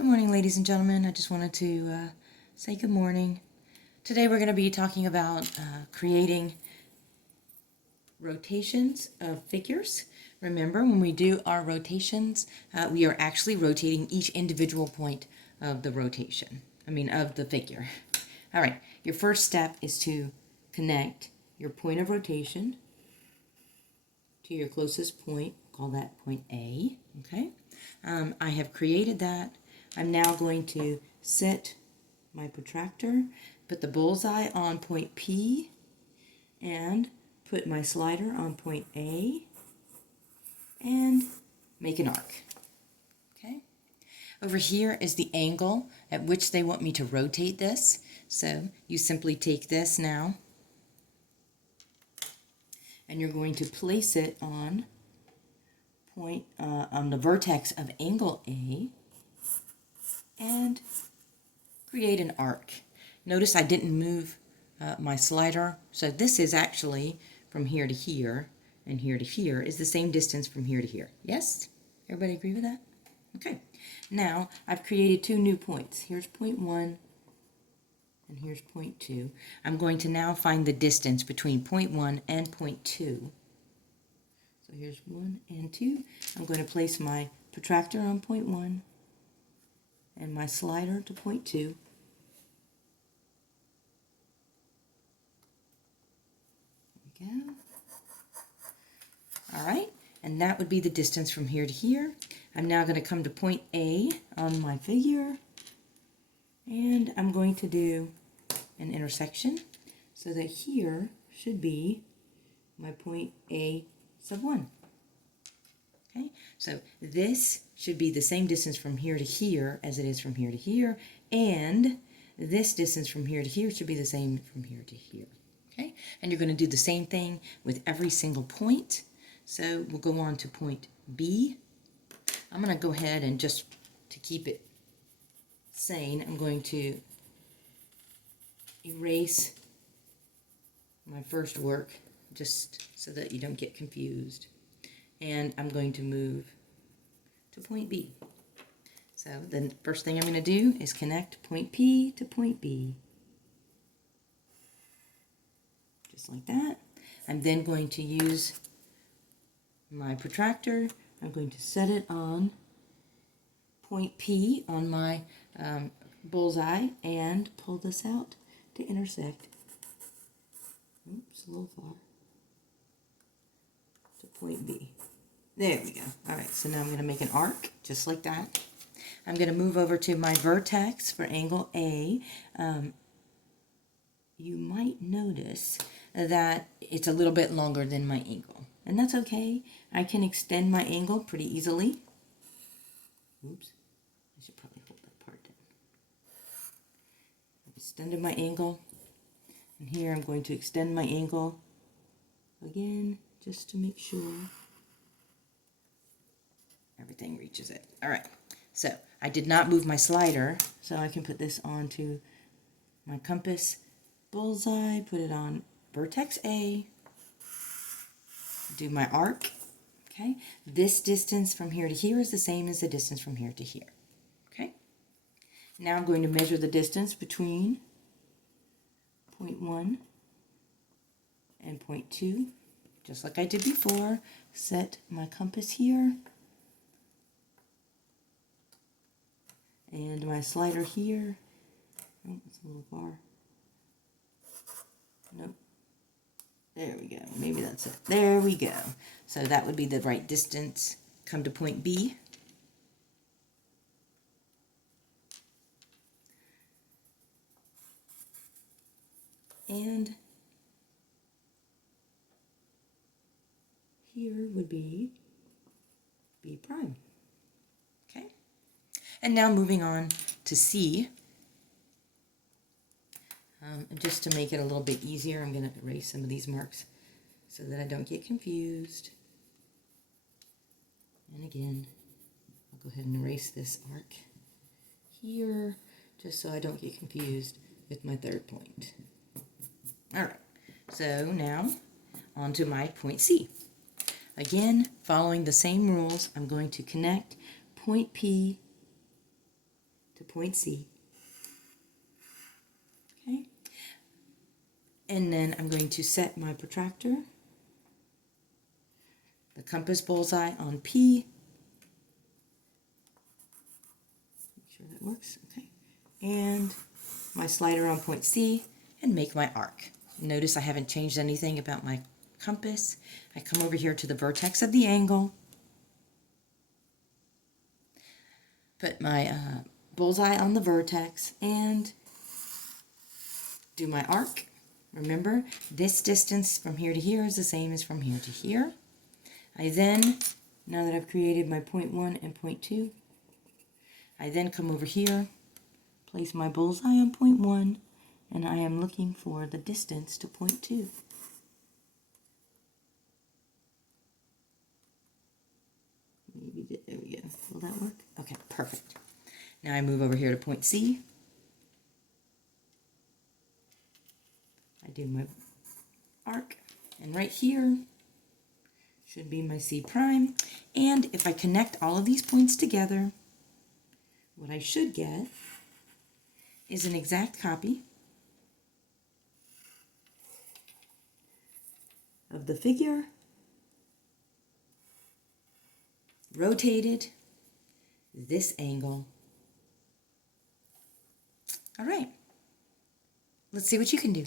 Good morning, ladies and gentlemen. I just wanted to say good morning. Today we're going to be talking about creating rotations of figures. Remember, when we do our rotations, we are actually rotating each individual point of the rotation. Of the figure. All right, your first step is to connect your point of rotation to your closest point. Call that point A, okay? I have created that. I'm now going to set my protractor, put the bullseye on point P, and put my slider on point A, and make an arc. Okay. Over here is the angle at which they want me to rotate this. So you simply take this now, and you're going to place it on the vertex of angle A, and create an arc. Notice I didn't move my slider, so this is actually from here to here, and here to here is the same distance from here to here. Yes? Everybody agree with that? Okay. Now I've created two new points. Here's point 1 and here's point 2. I'm going to now find the distance between point 1 and point 2. So here's 1 and 2. I'm going to place my protractor on point 1 and my slider to point 2. There we go. All right, and that would be the distance from here to here. I'm now going to come to point A on my figure, and I'm going to do an intersection so that here should be my point A sub 1. Okay, so this should be the same distance from here to here as it is from here to here, and this distance from here to here should be the same from here to here. Okay, and you're going to do the same thing with every single point. So we'll go on to point B. I'm going to go ahead and just to keep it sane, I'm going to erase my first work just so that you don't get confused. And I'm going to move to point B. So the first thing I'm going to do is connect point P to point B. Just like that. I'm then going to use my protractor. I'm going to set it on point P on my bullseye and pull this out to intersect. Oops, a little far. To point B. There we go. All right, so now I'm going to make an arc, just like that. I'm going to move over to my vertex for angle A. You might notice that it's a little bit longer than my angle, and that's okay. I can extend my angle pretty easily. Oops, I should probably hold that part down. I've extended my angle, and here I'm going to extend my angle again, just to make sure everything reaches it. All right, so I did not move my slider, so I can put this onto my compass bullseye, put it on vertex A, do my arc. Okay, this distance from here to here is the same as the distance from here to here. Okay, now I'm going to measure the distance between point 1 and point 2, just like I did before. Set my compass here, and my slider here. Oh, it's a little far. Nope. There we go. Maybe that's it. There we go. So that would be the right distance. Come to point B. And here would be B prime. Okay. And now moving on to C. Just to make it a little bit easier, I'm going to erase some of these marks so that I don't get confused. And again, I'll go ahead and erase this arc here, just so I don't get confused with my third point. All right, so now on to my point C. Again, following the same rules, I'm going to connect point P point C. Okay. And then I'm going to set my protractor, the compass bullseye on P. Make sure that works. Okay. And my slider on point C, and make my arc. Notice I haven't changed anything about my compass. I come over here to the vertex of the angle, put my bullseye on the vertex, and do my arc. Remember, this distance from here to here is the same as from here to here. I then, now that I've created my point 1 and point 2, I then come over here, place my bullseye on point 1, and I am looking for the distance to point 2. Maybe, there we go. Will that work? Okay, perfect. Now I move over here to point C. I do my arc, and right here should be my C prime. And if I connect all of these points together, what I should get is an exact copy of the figure rotated this angle. All right, let's see what you can do.